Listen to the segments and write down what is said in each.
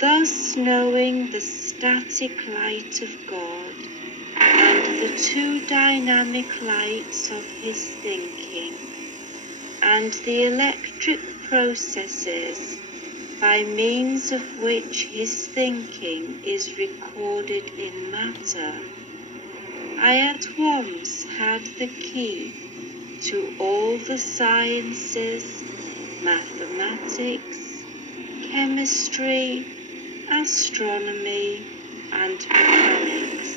thus knowing the static light of God and the two dynamic lights of his thinking, and the electric processes by means of which his thinking is recorded in matter, I at once had the key to all the sciences, mathematics, chemistry, astronomy, and mechanics.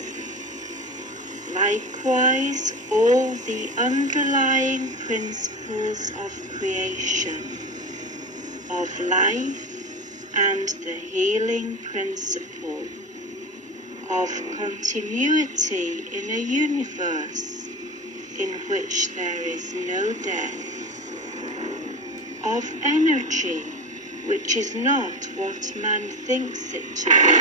Likewise, all the underlying principles of creation, of life, and the healing principle of continuity in a universe in which there is no death, of energy, which is not what man thinks it to be,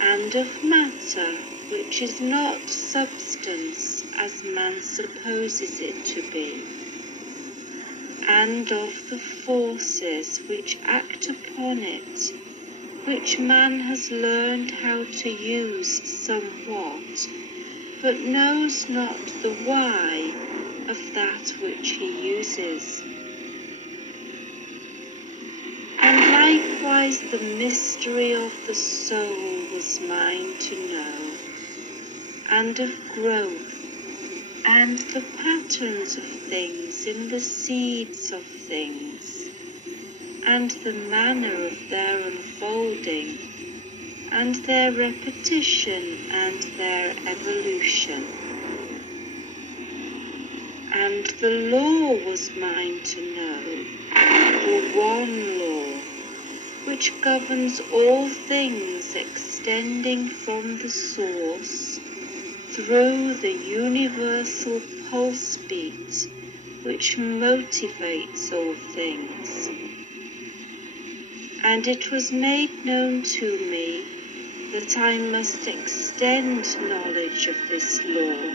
and of matter, which is not substance as man supposes it to be, and of the forces which act upon it, which man has learned how to use somewhat, but knows not the why of that which he uses. And likewise the mystery of the soul was mine to know, and of growth, and the patterns of things in the seeds of things, and the manner of their unfolding, and their repetition and their evolution. And the law was mine to know, the one law, which governs all things extending from the source through the universal pulse beat which motivates all things. And it was made known to me that I must extend knowledge of this law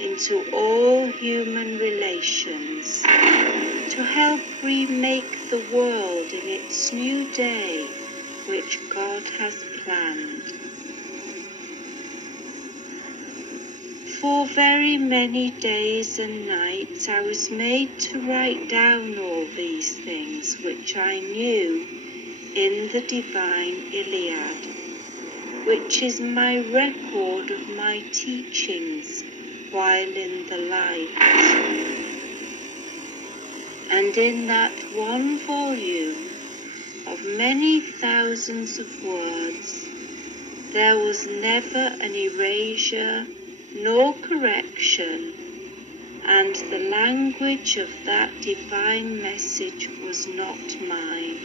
into all human relations to help remake the world in its new day which God has planned. For very many days and nights I was made to write down all these things which I knew in the divine Iliad, which is my record of my teachings while in the light. And in that one volume of many thousands of words, there was never an erasure nor correction, and the language of that divine message was not mine.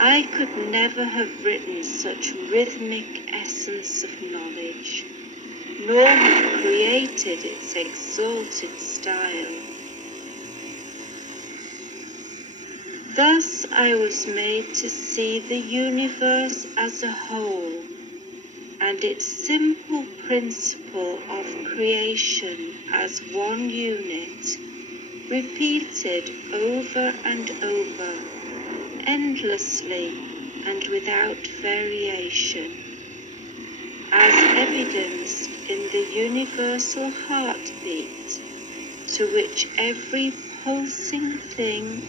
I could never have written such rhythmic essence of knowledge, nor have created its exalted style. Thus I was made to see the universe as a whole, and its simple principle of creation as one unit, repeated over and over, endlessly and without variation, as evidenced in the universal heartbeat, to which every pulsing thing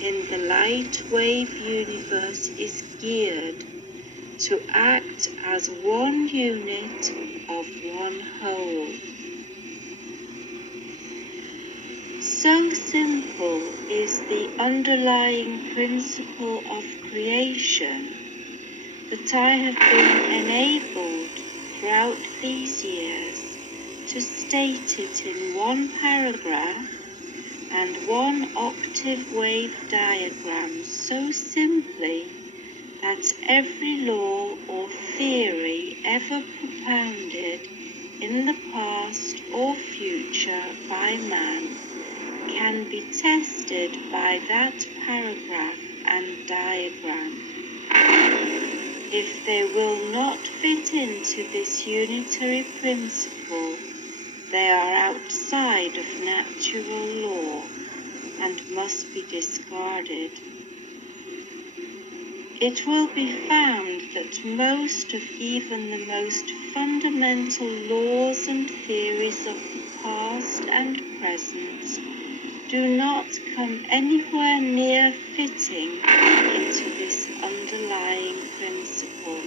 in the light wave universe is geared to act as one unit of one whole. So simple is the underlying principle of creation that I have been enabled throughout these years to state it in one paragraph and one octave wave diagram so simply that every law or theory ever propounded in the past or future by man can be tested by that paragraph and diagram. If they will not fit into this unitary principle, they are outside of natural law and must be discarded. it will be found that most of even the most fundamental laws and theories of the past and present do not come anywhere near fitting into this underlying principle.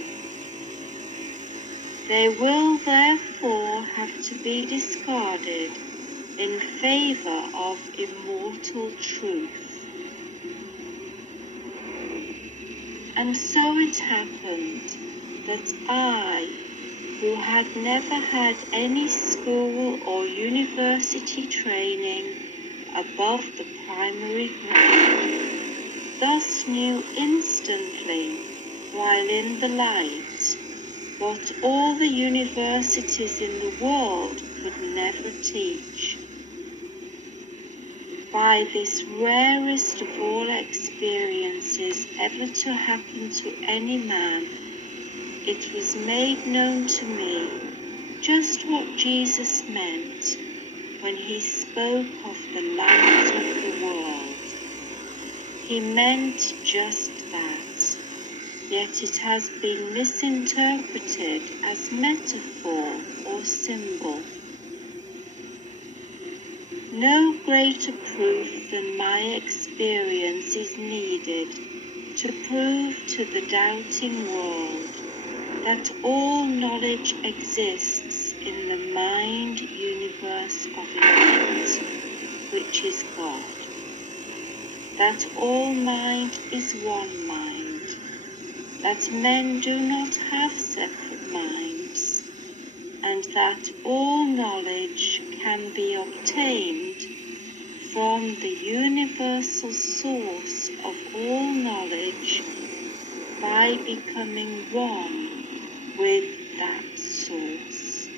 They will therefore have to be discarded in favor of immortal truth. And so it happened that I, who had never had any school or university training above the primary grade, thus knew instantly, while in the light, what all the universities in the world could never teach. By this rarest of all experiences ever to happen to any man, it was made known to me just what Jesus meant when he spoke of the light of the world. He meant just that, yet it has been misinterpreted as metaphor or symbol. No greater proof than my experience is needed to prove to the doubting world that all knowledge exists in the mind universe of light, which is God. That all mind is one mind, that men do not have separate minds, and that all knowledge can be obtained from the universal source of all knowledge by becoming one with that source.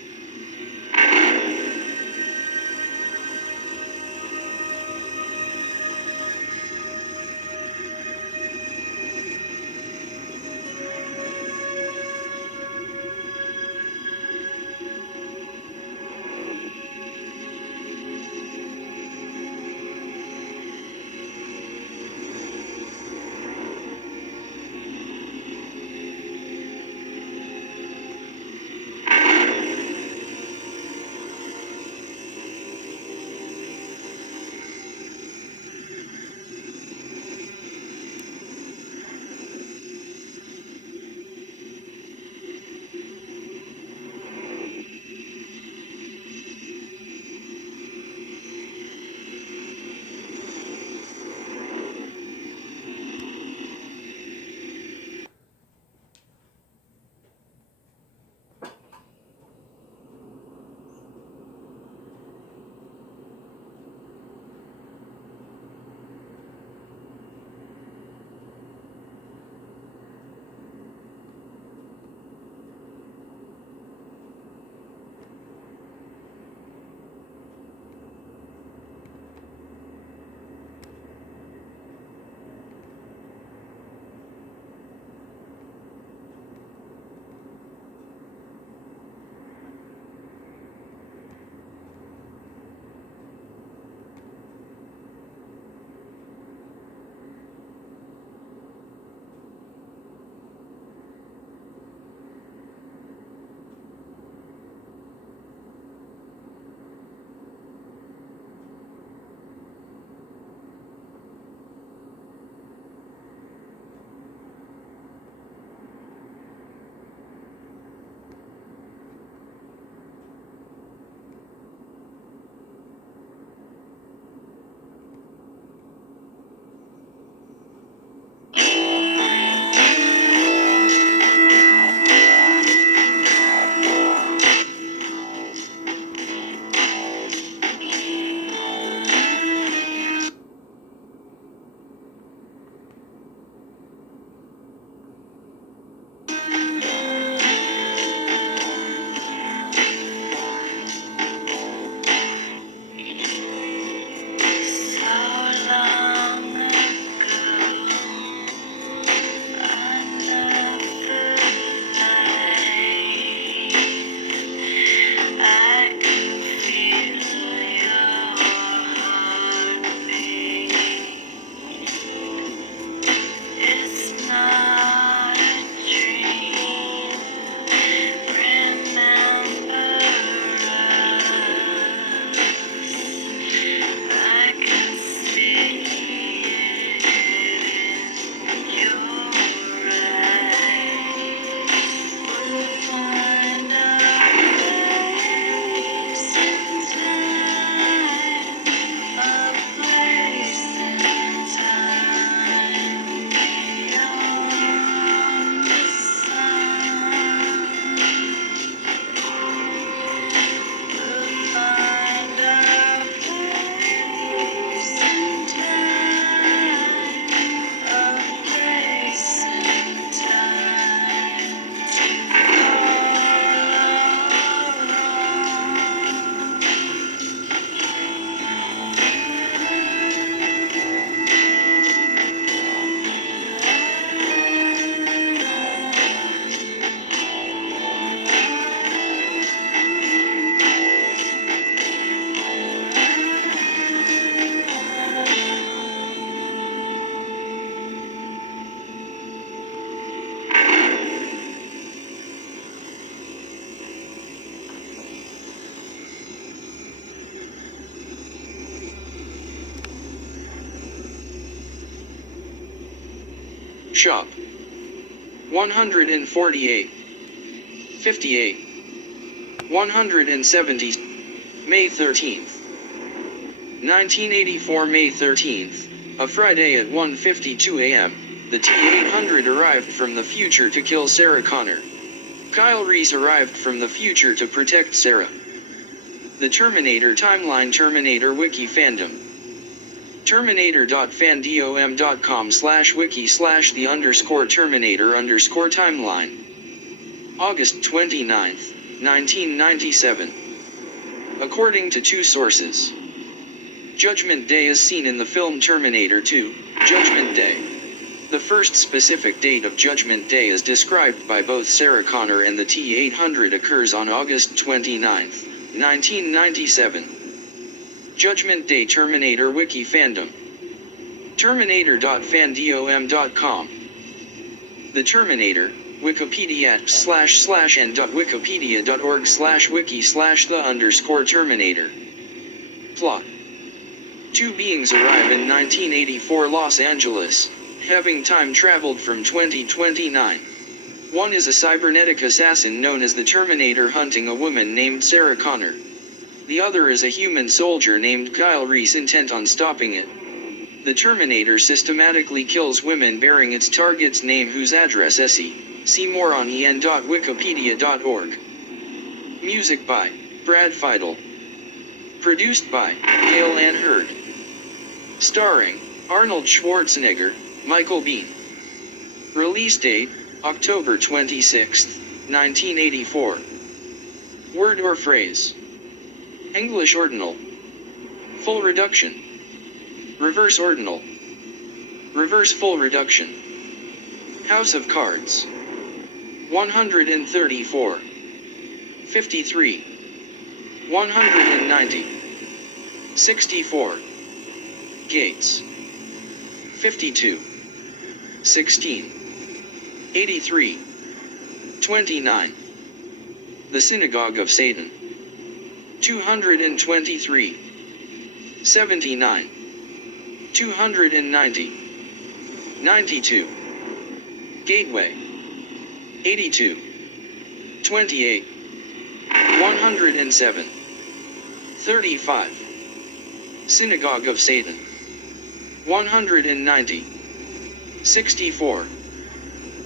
Shop. 148. 58. 170. May 13th. 1984 May 13th, a Friday at 1:52 a.m., the T-800 arrived from the future to kill Sarah Connor. Kyle Reese arrived from the future to protect Sarah. The Terminator Timeline. Terminator Wiki Fandom. Terminator.fandom.com/wiki/the_Terminator_timeline. August 29th, 1997. According to two sources. Judgment Day is seen in the film Terminator 2, Judgment Day. The first specific date of Judgment Day as described by both Sarah Connor and the T-800 occurs on August 29th, 1997. Judgment Day. Terminator Wiki Fandom. Terminator.fandom.com. The Terminator, wikipedia@/n.wikipedia.org/wiki/the_Terminator. Plot. Two beings arrive in 1984 Los Angeles, having time traveled from 2029. One is a cybernetic assassin known as the Terminator hunting a woman named Sarah Connor. The other is a human soldier named Kyle Reese intent on stopping it. The Terminator systematically kills women bearing its target's name whose address see more on en.wikipedia.org. Music by Brad Fiedel. Produced by Dale Ann Hurd. Starring Arnold Schwarzenegger, Michael Biehn. Release date October 26, 1984. Word or phrase. English ordinal. Full reduction. Reverse ordinal. Reverse full reduction. House of Cards. 134. 53. 190. 64. Gates. 52. 16. 83. 29. The Synagogue of Satan. 223. 79. 290. 92. Gateway. 82. 28. 107. 35. Synagogue of Satan. 190. 64.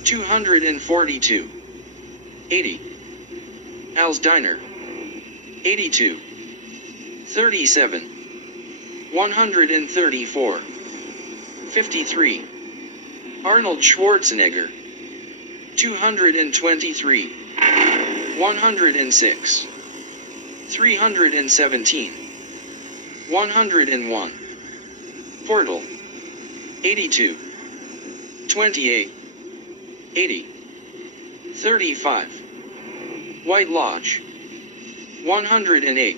242. 80. Al's Diner. 82. 37. 134. 53. Arnold Schwarzenegger. 223. 106. 317. 101. Portal. 82. 28. 80. 35. White Lodge. 108.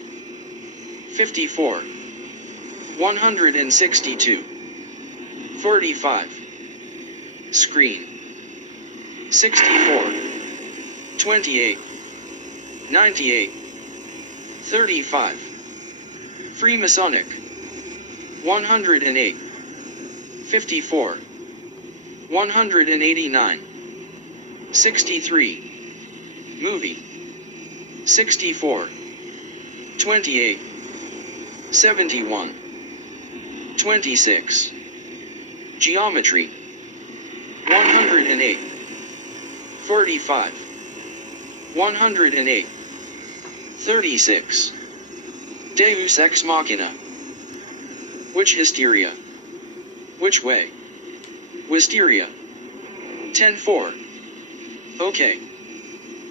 54. 162. 45. Screen. 64. 28. 98. 35. Freemasonic. 108. 54. 189. 63. Movie. 64. 28. 71. 26. Geometry. 108. 45. 108. 36. Deus Ex Machina. Which hysteria? Which way? Wisteria. 10-4. Okay.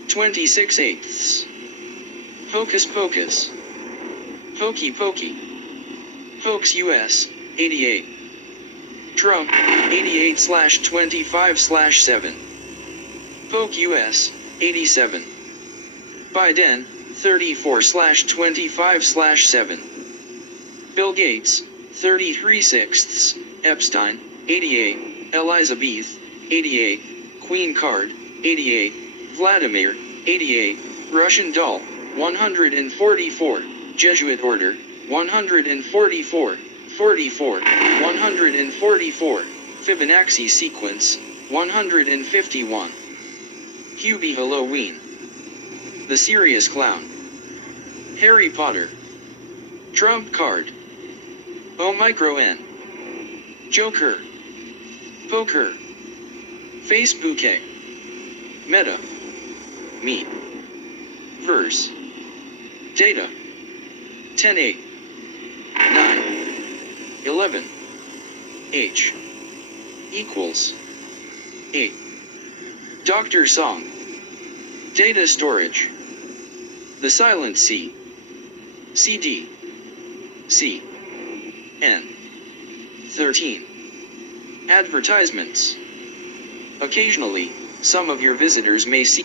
26/8. Hocus Pocus. Hokey Pokey. Hoax US, 88. Trump, 88/25/7. Poke US, 87. Biden, 34/25/7. Bill Gates, 33/6. Epstein, 88. Elizabeth, 88. Queen Card, 88. Vladimir, 88. Russian Doll, 144. Jesuit Order, 144. 44. 144. Fibonacci Sequence, 151. Hubie Halloween. The Serious Clown. Harry Potter. Trump Card. Omicro N. Joker. Poker. Facebook. Meta. Meet. Verse. Data. 10 8. 9. 11. H. Equals. 8. Dr. Song. Data storage. The Silent C. CD. C. N. 13. Advertisements. Occasionally, some of your visitors may see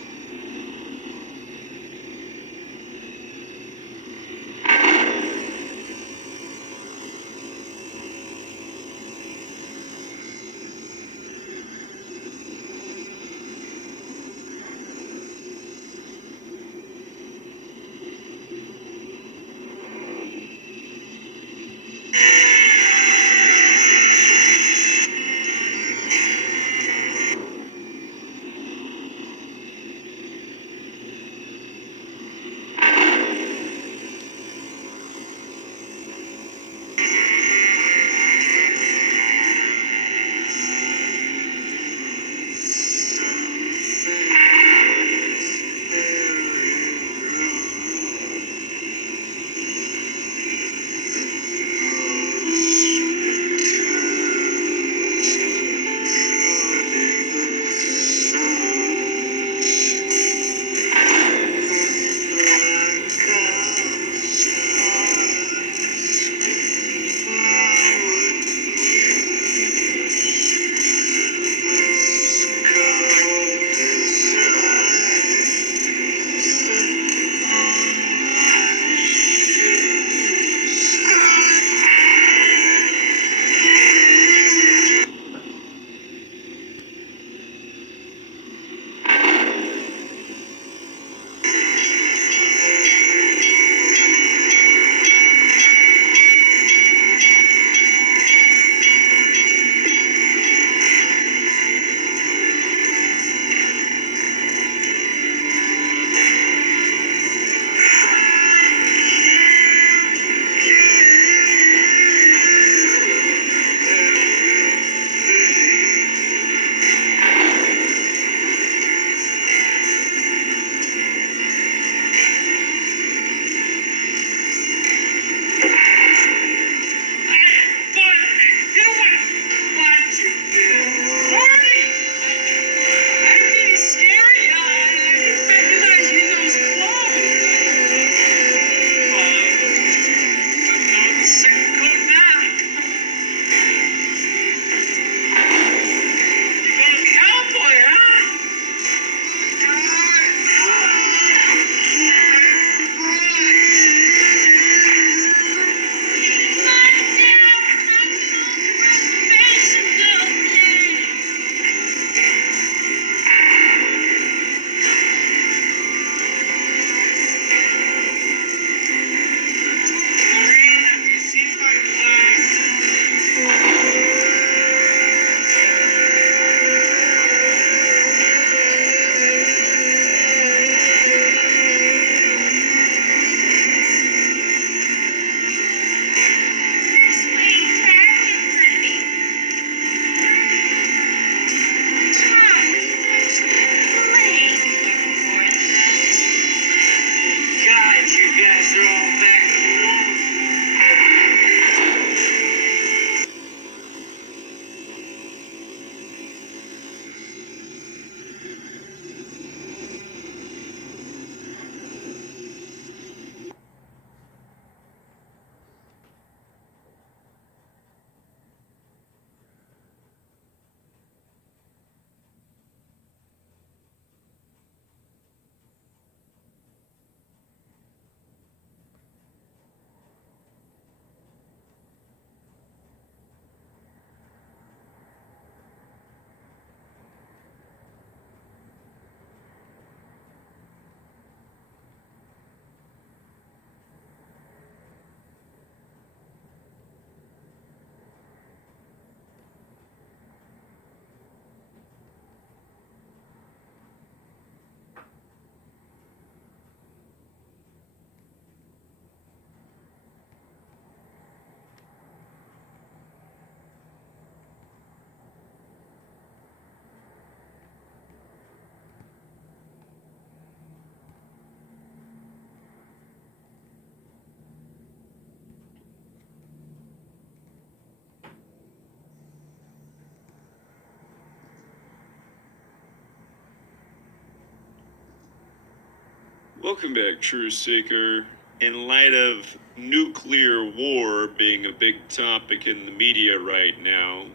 Welcome back, Truth Seeker. In light of nuclear war being a big topic in the media right now,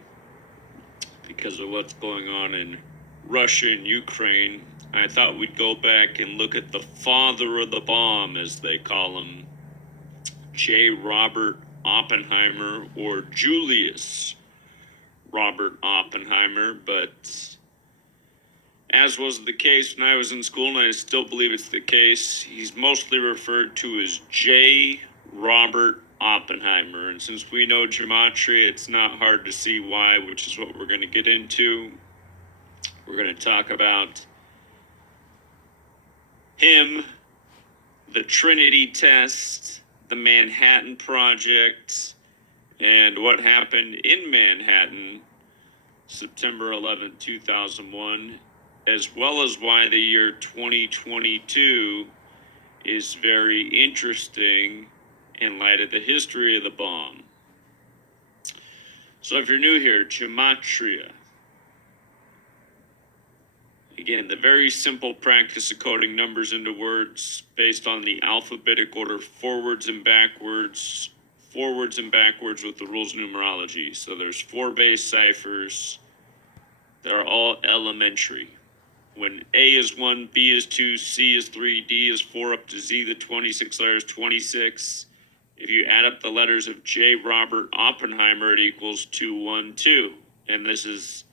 because of what's going on in Russia and Ukraine, I thought we'd go back and look at the father of the bomb, as they call him, J. Robert Oppenheimer, or Julius Robert Oppenheimer, but as was the case when I was in school, and I still believe it's the case, he's mostly referred to as J. Robert Oppenheimer. And since we know gematria, it's not hard to see why, which is what we're going to get into. We're going to talk about him, the Trinity test, the Manhattan Project, and what happened in Manhattan September 11, 2001, as well as why the year 2022 is very interesting in light of the history of the bomb. So if you're new here, gematria. Again, the very simple practice of coding numbers into words based on the alphabetic order forwards and backwards with the rules of numerology. So there's 4 base ciphers. They're all elementary. When A is 1, B is 2, C is 3, D is 4, up to Z, the 26 letters, 26. If you add up the letters of J. Robert Oppenheimer, it equals 212. And this is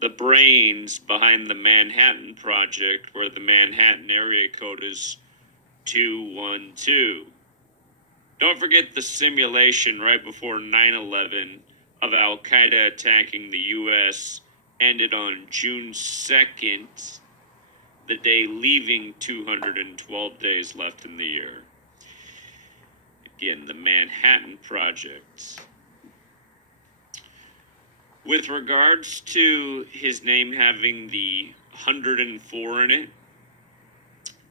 the brains behind the Manhattan Project, where the Manhattan area code is 212. Don't forget the simulation right before 9/11 of Al-Qaeda attacking the U.S. ended on June 2nd, the day leaving 212 days left in the year. Again, the Manhattan Project. With regards to his name having the 104 in it,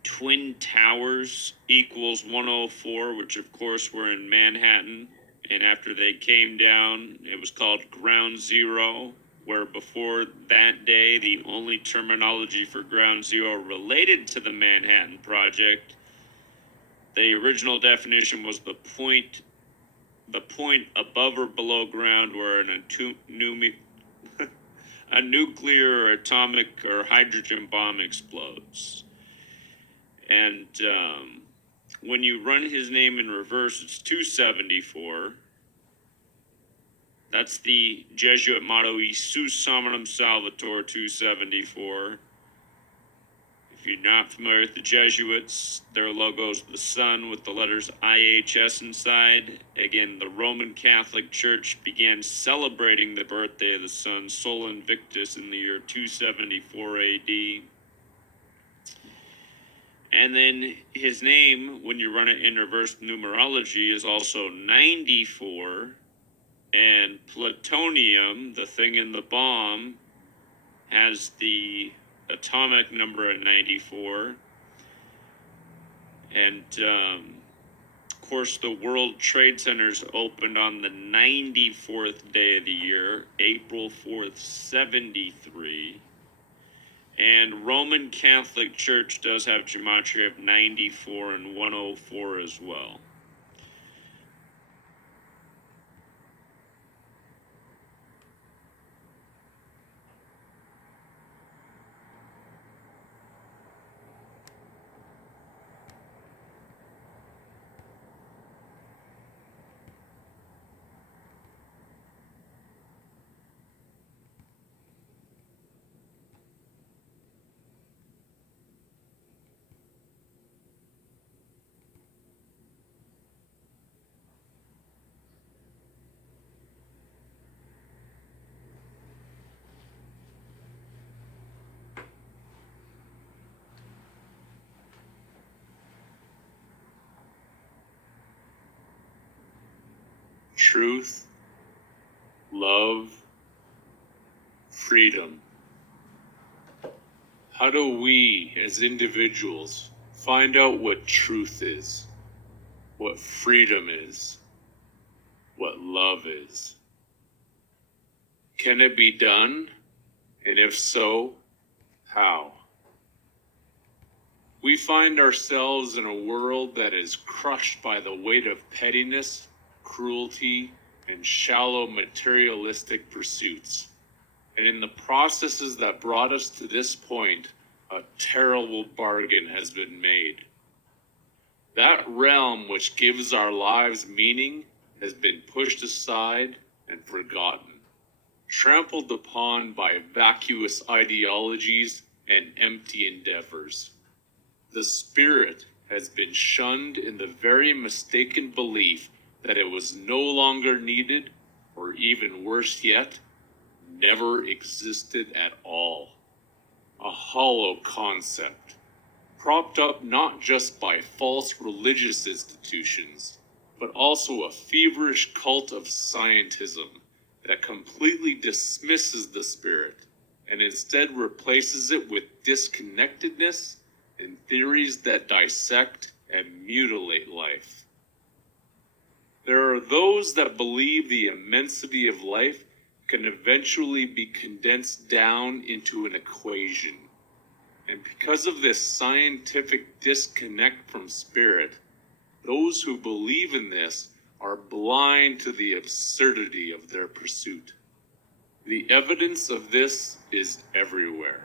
Twin Towers equals 104, which of course were in Manhattan. And after they came down, it was called Ground Zero, where before that day, the only terminology for Ground Zero related to the Manhattan Project, the original definition was the point above or below ground where a nuclear or atomic or hydrogen bomb explodes. And when you run his name in reverse, it's 274. That's the Jesuit motto, Isus Hominum Salvator 274. If you're not familiar with the Jesuits, their logo is the sun with the letters IHS inside. Again, the Roman Catholic Church began celebrating the birthday of the sun, Sol Invictus, in the year 274 AD. And then his name, when you run it in reverse numerology, is also 94. And plutonium, the thing in the bomb, has the atomic number at 94. And, of course, the World Trade Centers opened on the 94th day of the year, April 4th, 73. And Roman Catholic Church does have gematria of 94 and 104 as well. Truth, love, freedom. How do we, as individuals, find out what truth is, what freedom is, what love is? Can it be done? And if so, how? We find ourselves in a world that is crushed by the weight of pettiness, cruelty, and shallow materialistic pursuits. And in the processes that brought us to this point, a terrible bargain has been made. That realm which gives our lives meaning has been pushed aside and forgotten, trampled upon by vacuous ideologies and empty endeavors. The spirit has been shunned in the very mistaken belief that it was no longer needed, or even worse yet, never existed at all. A hollow concept, propped up not just by false religious institutions, but also a feverish cult of scientism that completely dismisses the spirit and instead replaces it with disconnectedness and theories that dissect and mutilate life. There are those that believe the immensity of life can eventually be condensed down into an equation. And because of this scientific disconnect from spirit, those who believe in this are blind to the absurdity of their pursuit. The evidence of this is everywhere.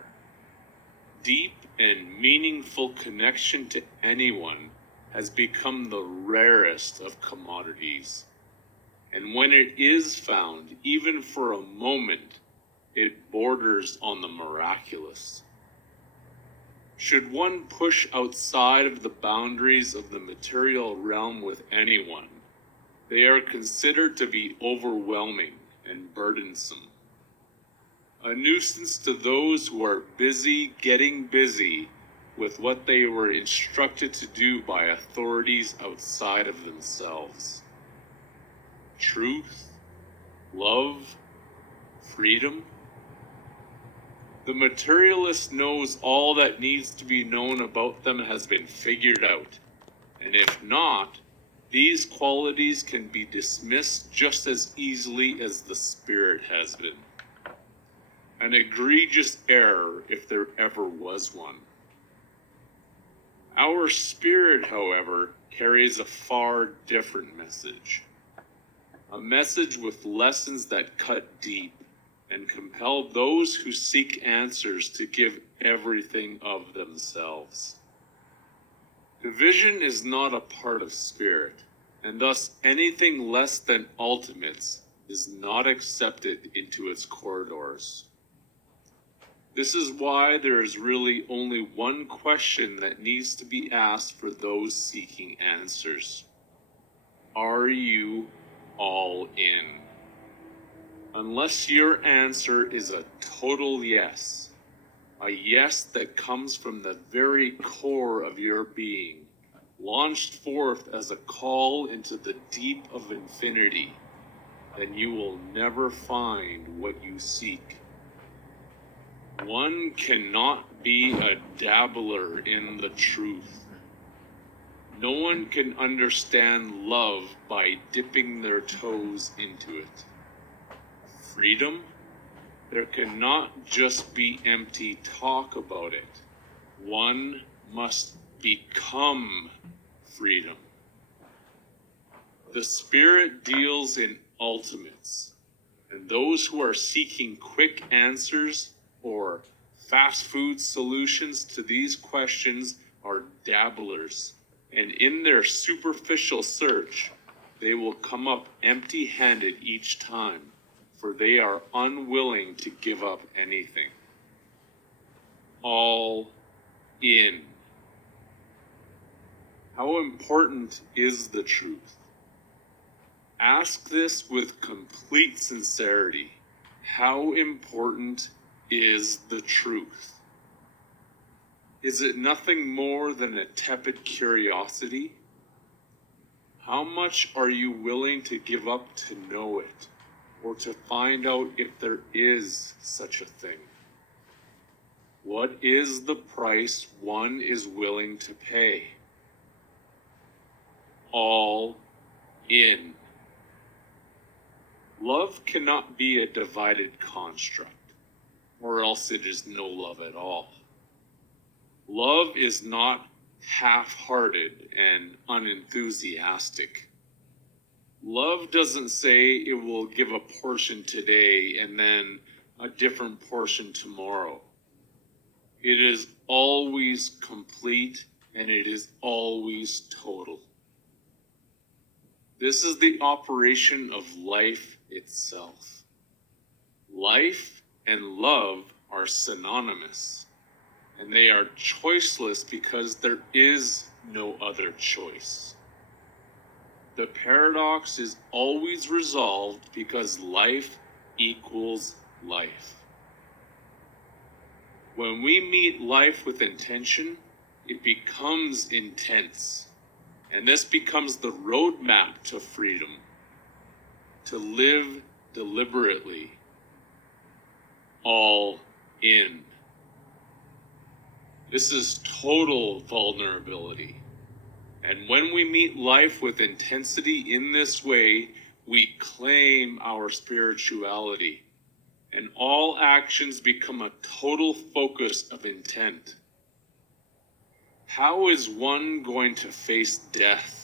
Deep and meaningful connection to anyone has become the rarest of commodities. And when it is found, even for a moment, it borders on the miraculous. Should one push outside of the boundaries of the material realm with anyone, they are considered to be overwhelming and burdensome. A nuisance to those who are busy getting busy with what they were instructed to do by authorities outside of themselves. Truth, love, freedom. The materialist knows all that needs to be known about them has been figured out, and if not, these qualities can be dismissed just as easily as the spirit has been. An egregious error if there ever was one. Our spirit, however, carries a far different message. A message with lessons that cut deep and compel those who seek answers to give everything of themselves. Division is not a part of spirit, and thus anything less than ultimates is not accepted into its corridors. This is why there is really only one question that needs to be asked for those seeking answers. Are you all in? Unless your answer is a total yes, a yes that comes from the very core of your being, launched forth as a call into the deep of infinity, then you will never find what you seek. One cannot be a dabbler in the truth. No one can understand love by dipping their toes into it. Freedom? There cannot just be empty talk about it. One must become freedom. The Spirit deals in ultimates, and those who are seeking quick answers or fast food solutions to these questions are dabblers, and in their superficial search, they will come up empty-handed each time, for they are unwilling to give up anything. All in. How important is the truth? Ask this with complete sincerity. How important is the truth? Is it nothing more than a tepid curiosity? How much are you willing to give up to know it, or to find out if there is such a thing? What is the price one is willing to pay? All in. Love cannot be a divided construct, or else it is no love at all. Love is not half-hearted and unenthusiastic. Love doesn't say it will give a portion today and then a different portion tomorrow. It is always complete and it is always total. This is the operation of life itself. Life and love are synonymous, and they are choiceless because there is no other choice. The paradox is always resolved because life equals life. When we meet life with intention, it becomes intense. And this becomes the roadmap to freedom, to live deliberately, all in. This is total vulnerability. And when we meet life with intensity in this way, we claim our spirituality, and all actions become a total focus of intent. How is one going to face death?